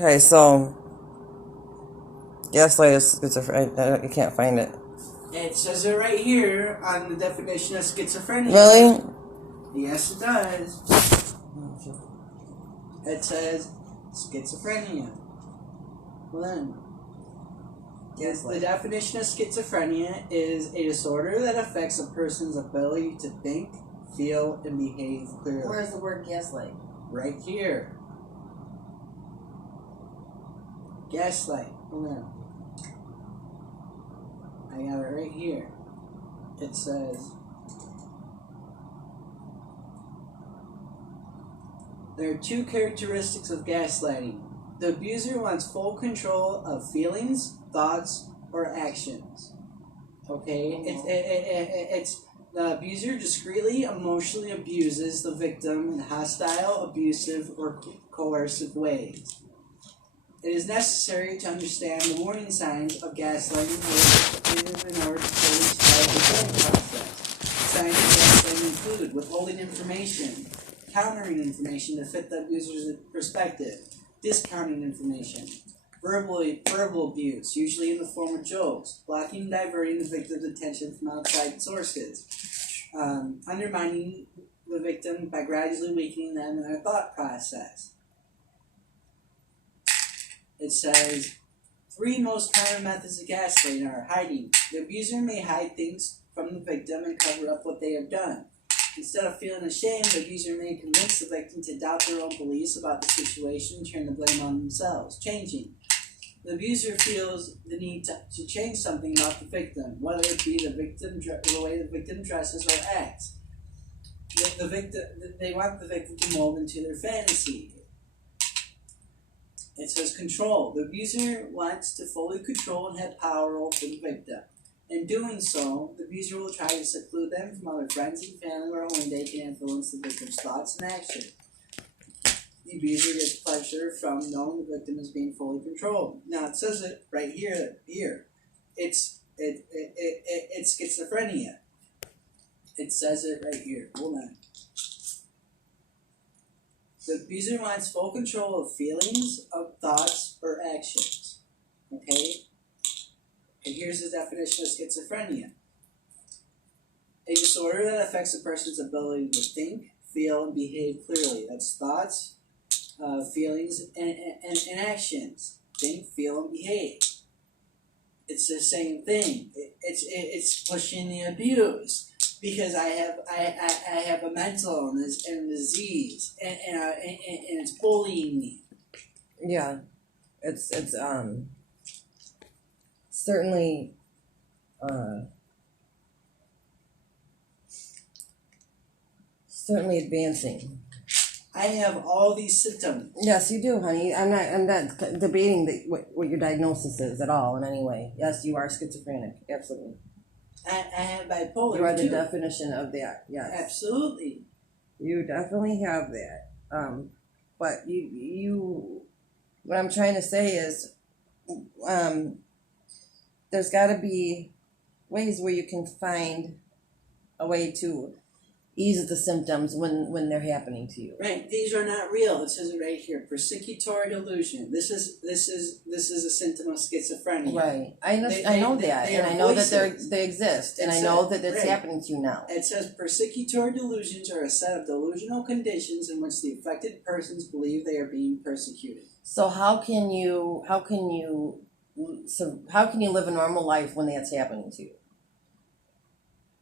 Okay, so gaslight is schizophrenia. I can't find it. It says it right here on the definition of schizophrenia. Really? Yes, it does. It says schizophrenia. Well then, Gaslight. the definition of schizophrenia is a disorder that affects a person's ability to think, feel, and behave clearly. Where's the word gaslight? Right here. Gaslight. Hold on. I got it right here. It says, there are two characteristics of gaslighting. The abuser wants full control of feelings, thoughts, or actions. Okay? It's the abuser discreetly, emotionally abuses the victim in hostile, abusive, or coercive ways. It is necessary to understand the warning signs of gaslighting in order to fully describe the healing process. Signs of gaslighting include withholding information, countering information to fit the abuser's perspective, discounting information, verbal abuse, usually in the form of jokes, blocking and diverting the victim's attention from outside sources, undermining the victim by gradually weakening them in their thought process. It says, 3 most common methods of gaslighting are hiding. The abuser may hide things from the victim and cover up what they have done. Instead of feeling ashamed, the abuser may convince the victim to doubt their own beliefs about the situation and turn the blame on themselves. Changing. The abuser feels the need to change something about the victim, whether it be the way the victim dresses or acts. They want the victim to mold into their fantasy. It says control. The abuser wants to fully control and have power over the victim. In doing so, the abuser will try to seclude them from other friends and family where only they can influence the victim's thoughts and actions. The abuser gets pleasure from knowing the victim is being fully controlled. Now it says it right here. It's schizophrenia. It says it right here. Hold on. The abuser wants full control of feelings, of thoughts, or actions. Okay? And here's the definition of schizophrenia. A disorder that affects a person's ability to think, feel, and behave clearly. That's thoughts, feelings, and actions. Think, feel, and behave. It's the same thing. It's pushing the abuse. Because I have a mental illness and a disease, and it's bullying me. Yeah, it's certainly certainly advancing. I have all these symptoms. Yes, you do, honey. I'm not debating what your diagnosis is at all in any way. Yes, you are schizophrenic. Absolutely. I have bipolar. You are the too. definition of that. Yes, Absolutely. you definitely have that. But you, what I'm trying to say is, there's got to be ways where you can find a way to ease the symptoms when they're happening to you. Right. These are not real. It says it right here. Persecutory delusion. This is a symptom of schizophrenia. Right. I know that, and I know that they exist, and I know that it's happening to you now. It says persecutory delusions are a set of delusional conditions in which the affected persons believe they are being persecuted. So how can you live a normal life when that's happening to you?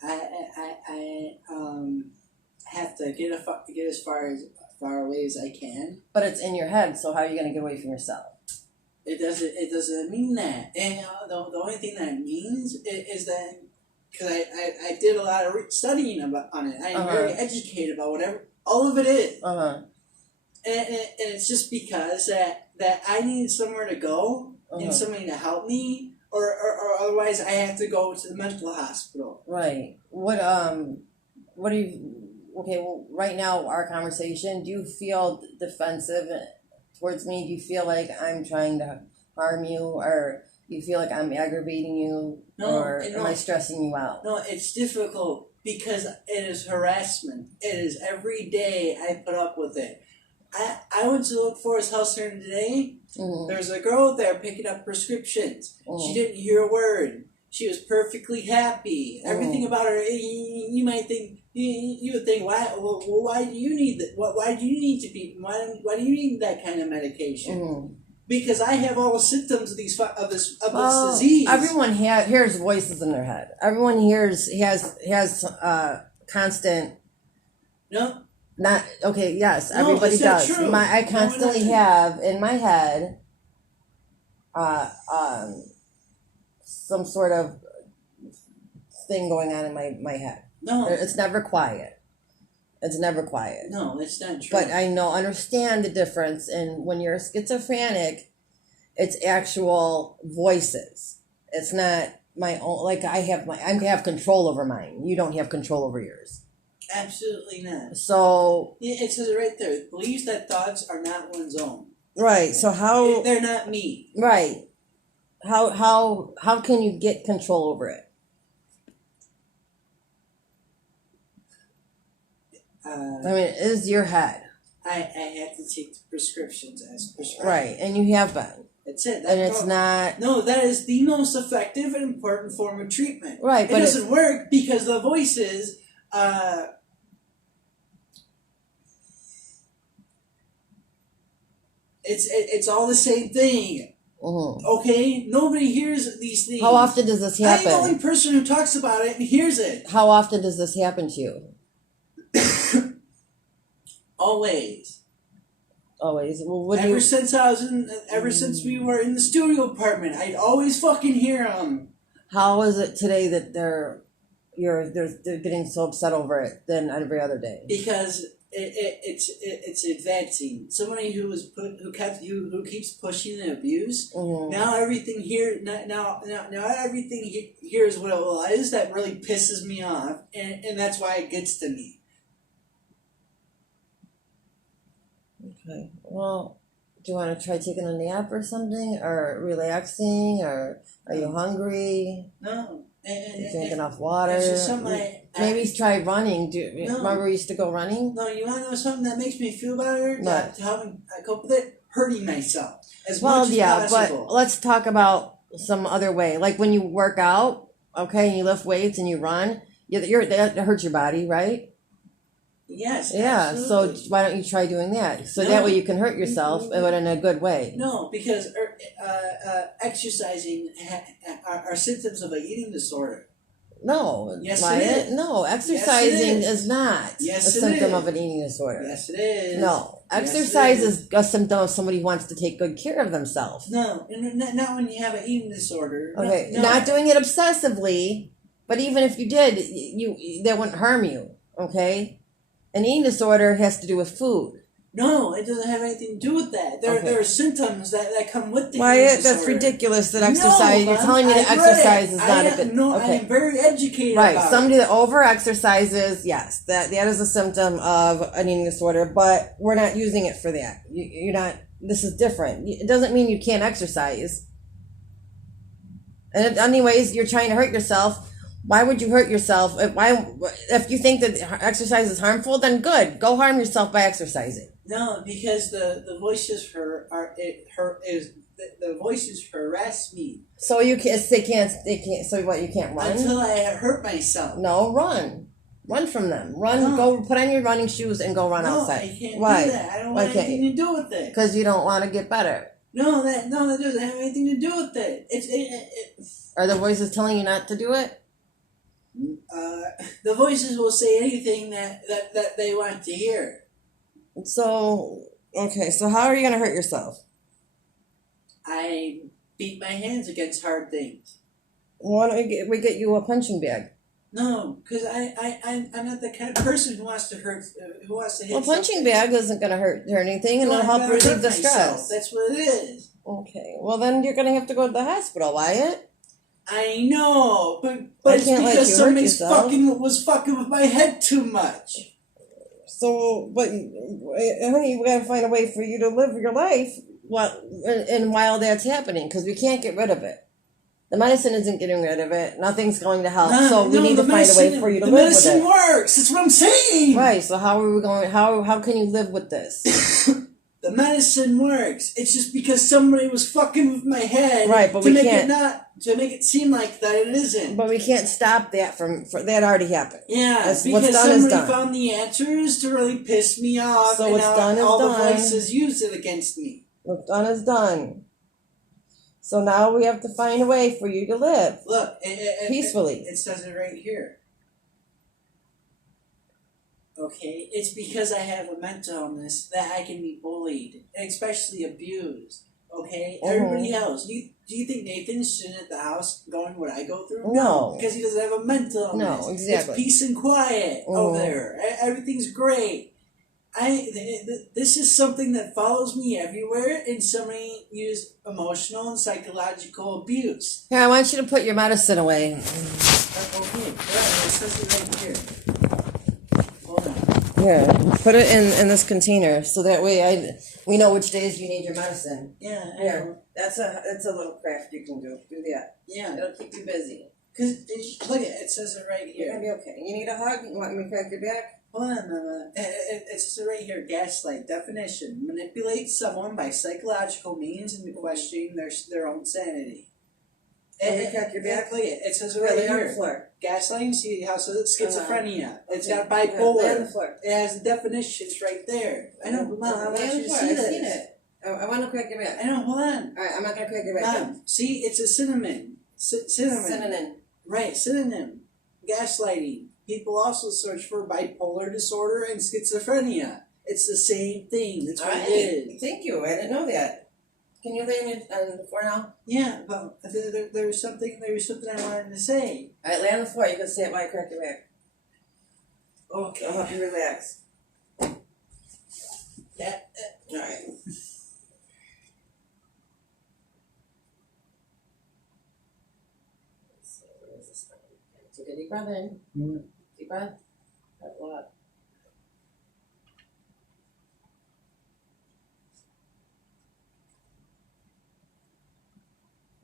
I have to get as far away as I can. But it's in your head, so how are you going to get away from yourself? It doesn't mean that. And the only thing that it means is that, because I did a lot of studying on it. I am very educated about whatever all of it is. And it's just because that I need somewhere to go and somebody to help me. Or otherwise I have to go to the mental hospital. Right. What do you... Okay, well, right now, our conversation, do you feel defensive towards me? Do you feel like I'm trying to harm you? Or do you feel like I'm aggravating you? Or am I stressing you out? No, it's difficult because it is harassment. It is every day I put up with it. I went to look for his house here today. Mm-hmm. There was a girl there picking up prescriptions. Mm-hmm. She didn't hear a word. She was perfectly happy. Everything about her, you might think, you would think, why? Well, why do you need that? Why do you need to be? Why do you need that kind of medication? Mm-hmm. Because I have all the symptoms of this disease. Everyone hears voices in their head. Everyone has constant. No. Not okay. Yes, No, everybody that's does. not true. I constantly have in my head, some sort of thing going on in my head. No, It's never quiet. It's never quiet. No, that's not true. But I understand the difference. And when you're schizophrenic, it's actual voices. It's not my own. Like I have control over mine. You don't have control over yours. Absolutely not. So it says it right there. Believes that thoughts are not one's own. Right. So how they're not me. Right. How can you get control over it? I mean, it is your head. I have to take the prescriptions as prescribed. Right, and you have been. That's it. And it's not. No, that is the most effective and important form of treatment. Right, but it doesn't work because the voices. It's all the same thing. Mm-hmm. Okay, nobody hears these things. How often does this happen? I'm the only person who talks about it and hears it. How often does this happen to you? Always. Always. Well, ever since we were in the studio apartment, I'd always fucking hear them. How is it today that they're getting so upset over it than every other day? Because it's advancing. Somebody who keeps pushing the abuse. Mm-hmm. Now everything here everything here is what it is that really pisses me off, and that's why it gets to me. Okay. Well, do you want to try taking a nap or something, or relaxing, or are you hungry? No. You drink enough water. It's just something Maybe try running. Remember we used to go running? No, you want to know something that makes me feel better? What? To help me cope with it? Hurting myself as much as possible. But let's talk about some other way. Like when you work out, okay, and you lift weights and you run, that hurts your body, right? Yes. Yeah. Absolutely. So why don't you try doing that? So that way you can hurt yourself, but in a good way. No, because exercising are symptoms of an eating disorder. No. Yes, Wyatt, it is. No, exercising is not a symptom of an eating disorder. Yes, it is. No, exercise is a symptom of somebody who wants to take good care of themselves. No, not when you have an eating disorder. Okay, no. Not doing it obsessively, but even if you did, that wouldn't harm you. Okay, an eating disorder has to do with food. No, it doesn't have anything to do with that. There are symptoms that come with the Wyatt, that's ridiculous. That exercise. You're telling me that exercise is not a good. No, okay. I am very educated. Right, about somebody it. that over exercises, yes, that is a symptom of an eating disorder. But we're not using it for that. You're not. This is different. It doesn't mean you can't exercise. And anyways, you're trying to hurt yourself. Why would you hurt yourself? If you think that exercise is harmful, then good. Go harm yourself by exercising. No, because the voices the voices harass me. So they can't. So what? You can't run until I hurt myself. No, run from them. Run. No. Go put on your running shoes and go run outside. I can't Why? do that. I don't want anything to do with it. Because you don't want to get better. No, that doesn't have anything to do with it. Are the voices telling you not to do it? The voices will say anything that they want to hear. So, okay, so how are you going to hurt yourself? I beat my hands against hard things. Why don't we get you a punching bag? No, because I'm not the kind of person who wants to hit. Well, punching bag isn't going to hurt anything, and it'll help relieve the stress. That's what it is. Okay, well then you're going to have to go to the hospital, Wyatt. I know, but it's because somebody was fucking with my head too much. So, but honey, we got to find a way for you to live your life while that's happening, because we can't get rid of it. The medicine isn't getting rid of it. Nothing's going to help. So we need to find a way for you to live with it. The medicine works. That's what I'm saying. Right. So how are we going? How can you live with this? The the medicine works. It's just because somebody was fucking with my head, Right, but to we make can't- it not to make it seem like that it isn't. But we can't stop that that already happened. Yeah, That's- because what's done is somebody done. found the answers to really piss me off, So and what's now done is all done. the voices use it against me. What's done is done. So now we have to find a way for you to live Look, peacefully. It says it right here. Okay, it's because I have a mental illness that I can be bullied, and especially abused. Okay, everybody else. Do you think Nathan's sitting at the house going what I go through? No. Because he doesn't have a mental illness. No, exactly. It's peace and quiet over there. Everything's great. This is something that follows me everywhere, and somebody used emotional and psychological abuse. Here, I want you to put your medicine away. Okay, right, it says it right here. Hold on. Here, put it in this container so that way we know which days you need your medicine. Yeah, I Here, know. that's a little craft you can do. Do that. Yeah, It'll keep you busy. because look, it says it right You're here. gonna be okay. You need a hug? You want me to crack your back? Hold on, Mama. It says it right here. Gaslight definition: manipulate someone by psychological means into questioning their own sanity. Want me to crack your back? Look, it says it Here, right lay on the here. floor. Gaslighting, see how so it's schizophrenia. It's got Okay. bipolar. Lay on the floor. It has the definitions right there. I know, but Mom, I Lay want on you the to floor. see I've this. seen it. I want to crack your back. I know, hold on. All right, I'm not gonna crack your back. Mom, see, it's a synonym. Synonym. Synonym. Right, synonym. Gaslighting. People also search for bipolar disorder and schizophrenia. It's the same thing. That's All what right. it is. Thank you. I didn't know that. Can you lay on the floor now? Yeah, but there was something I wanted to say. All right, lay on the floor. You can say it while I crack your back. Okay. I'll help you relax. Yeah. All right. Take a deep breath in. Deep breath. Breath out.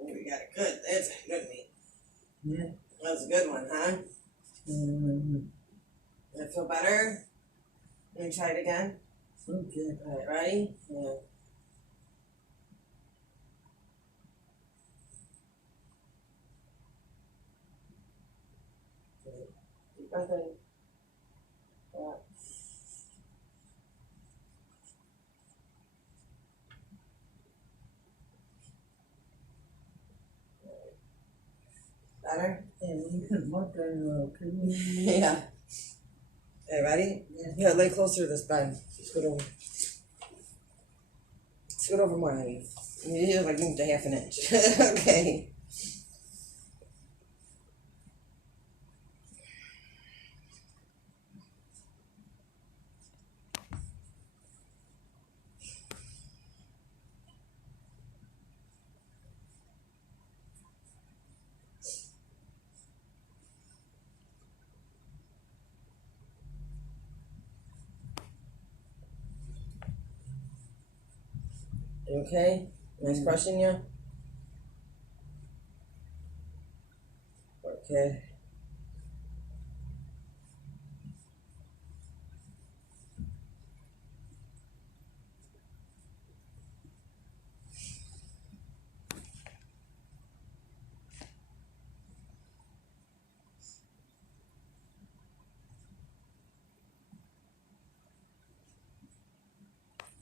Oh, you got it good. That's a good meat. Yeah. That's a good one, huh? That feel better? Let me try it again. Okay. All right, ready? Yeah. Deep breath in. Yeah. Better? Yeah, you can look at Yeah. Okay, ready? Yeah. Here, lay closer to this bed. Scoot over. Scoot over more, honey. You look like you moved a half an inch. Okay. You okay? Nice crushing you? Okay.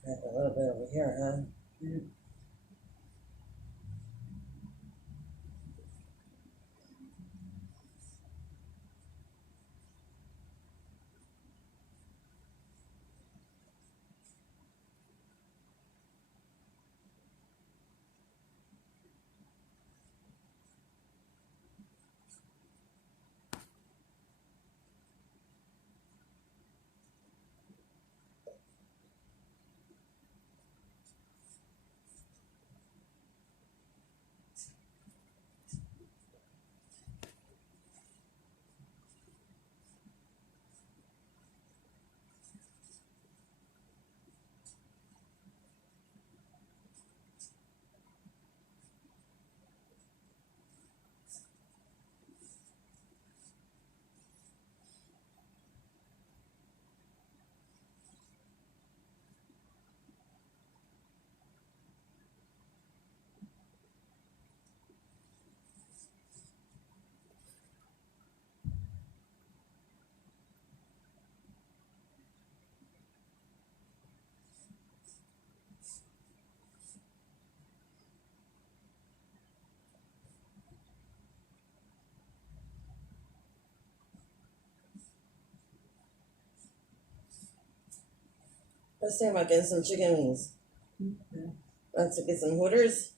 Got a little bit over here, huh? Yeah. Let's say about getting some chicken wings. Want to get some Hooters?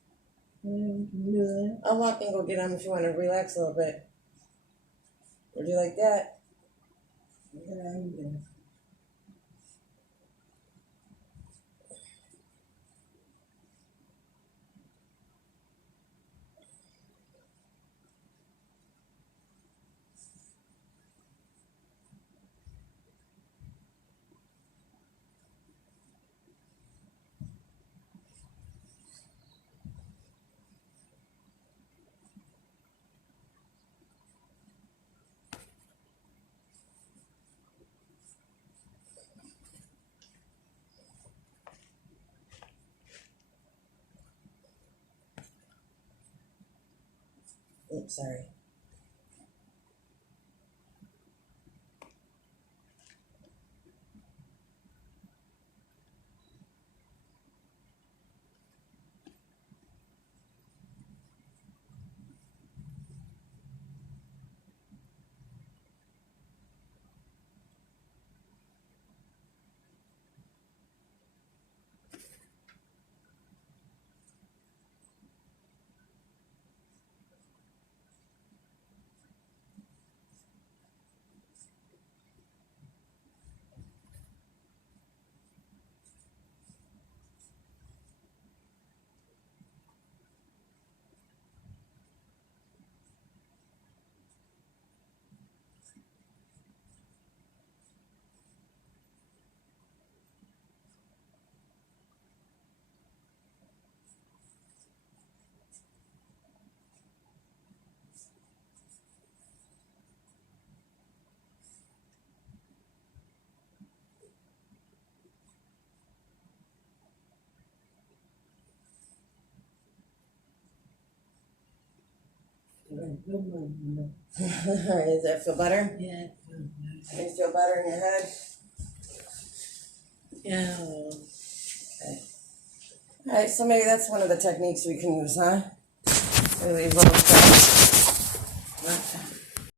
I'll walk and go get them if you want to relax a little bit. Would you like that? Oops, sorry. Alright, does that feel better? Yeah. You feel better in your head? Yeah. Okay. Alright, so maybe that's one of the techniques we can use, huh? Really little stuff.